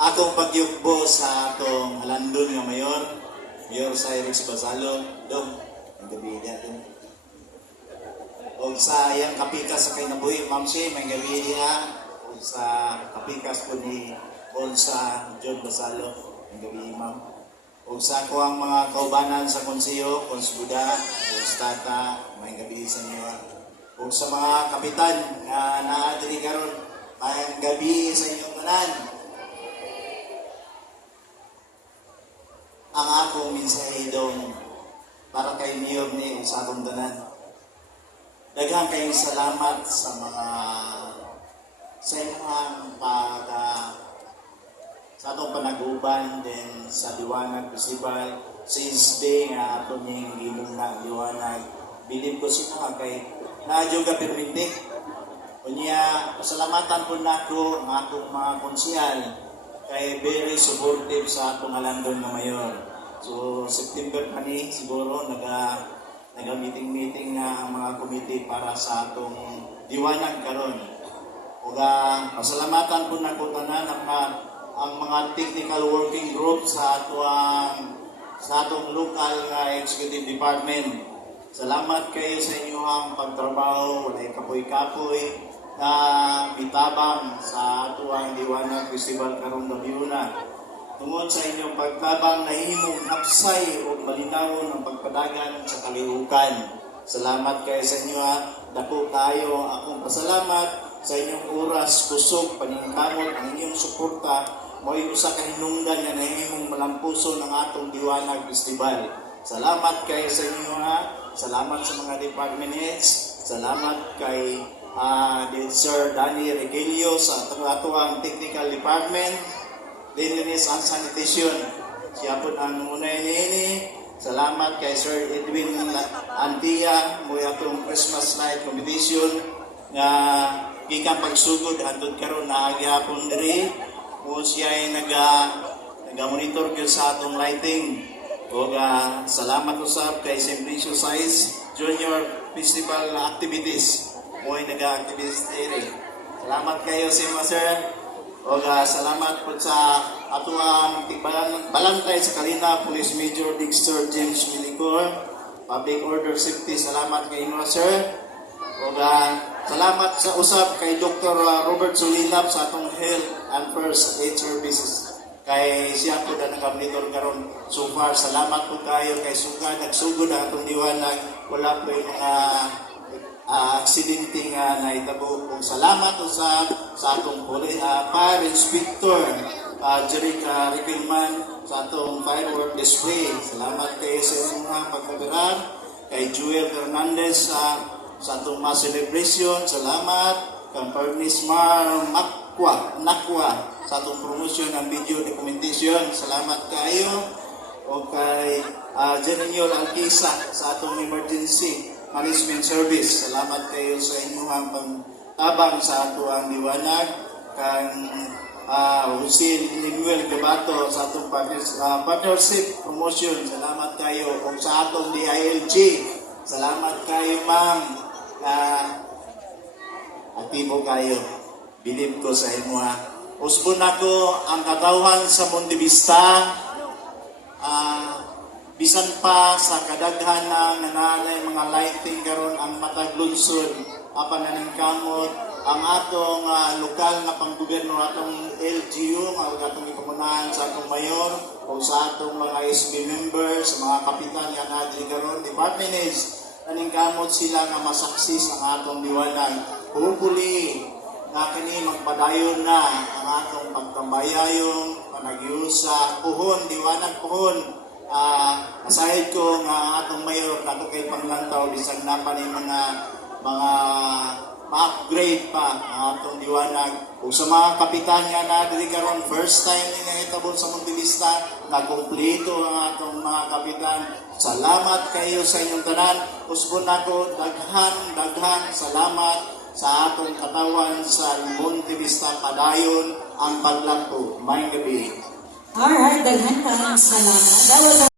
Atong pagyukbo sa atong Landon nga mayor, Mayor Cyrus Basalo, dong, ang gabi natin. O sa iyang kapikas sa kinabuhi, Ma'am Shea, may gabi niya. O sa kapikas po ni Bonsa John Basalo, ang gabi, Ma'am. O sa ako ang mga kaubanan sa konseyo, Konsbuda, o Stata, may gabi sa inyo. O sa mga kapitan na naadiri karon, may gabi sa inyong tanan. Ang akong mensahe dong para kay Mayor ni sa akong tanan. Daghang kayong salamat sa mga sa inyong sa atong panaguban din sa Liwanag Festival since day nga ato ning gimugna Liwanag. Bilib ko sila kay naadyo ka perminte. Unya pasalamatan po nako ang akong mga konsyal kay very supportive sa atong Landon nga mayor. So September pa ni siguro naga-meeting na ang mga committee para sa atong Liwanag karon. Uga pasalamatan po nako tanan ang mga technical working group sa atong local executive department. Salamat kayo sa inyong pagtrabaho, walay kapoy-kapoy na bitabang sa atuang Liwanag Festival karong gabiuna. Tungod sa inyong pagtabang nahimong hapsay o malinawon ang pagpadagan sa kalihukan. Salamat kayo sa inyo dako kayo akong pasalamat sa inyong oras, kusog, paningkamot, ang inyong suporta mo'y usa ka hinungdan nga nahimong malampuson ng atong Liwanag Festival. Salamat kayo sa inyo Salamat sa mga department heads. Salamat kay Sir Danny Regelio sa atuang technical department, cleanliness and sanitation. Siya po ang munay ini. Salamat kay Sir Edwin Antia mo atong Christmas light competition nga gikan pagsugod hangtod karon na gihapon diri. O siya ay naga-monitor gyud sa atong lighting. O salamat usab kay Simplicio Size Junior Festival Activities. Mo'y naga-activities diri. Salamat kayo si Sir. O salamat po sa atuang balantay sa Kalina Police Major Dexter James Milicor. Public Order Safety. Salamat kay Sir. O salamat sa usab kay Dr. Robert Sulilap sa atong Health and First Aid Services. Kay siya po na nag-monitor karon so far. Salamat po kayo kay nagsugod ang atong Liwanag. Wala po yung mga aksidente nga naitabo. Kung salamat sa atong Fire Inspector Jeric Rickleman sa atong firework display. Salamat kayo sa inyong pagkabiran. Kay Joel Fernandez sa atong mass celebration. Salamat. Kay Pernis Mar Nakwa sa atong promotion ng video documentation. Salamat kayo. O kay General Alquisa sa atong emergency management service. Salamat kayo sa inyong pagtabang sa atong Liwanag. Kang Husin Limuel Gabato sa atong partnership promotion. Salamat kayo. O sa atong DILG. Salamat kayo, ma'am. Aktibo kayo. Bilib ko sa inyo Usbon ako ang katawhan sa Monte Vista. Bisan pa sa kadaghan ng nananay mga lighting karon ang matag lungsod apan naningkamot ang atong lokal na panggobyerno atong LGU nga atong ipamunahan sa atong mayor o sa atong mga SB members, mga kapitan nga nadiri karon department heads naningkamot sila nga masaksis ang atong Liwanag. Hopefully na kini magpadayon na ang atong pagtambayayong panagiusa puhon Liwanag puhon. Aside ko nga atong mayor nato kay panglantaw bisag na pa ni mga ma-upgrade pa ang atong Liwanag. Ug sa mga kapitan nga na diri karon first time ni nahitabo sa Monte Vista na kumpleto ang atong mga kapitan. Salamat kayo sa inyong tanan. Usbon nako daghan salamat sa atong katawan sa Monte Vista padayon ang paglampo. May gabi. Alright, daghan salamat.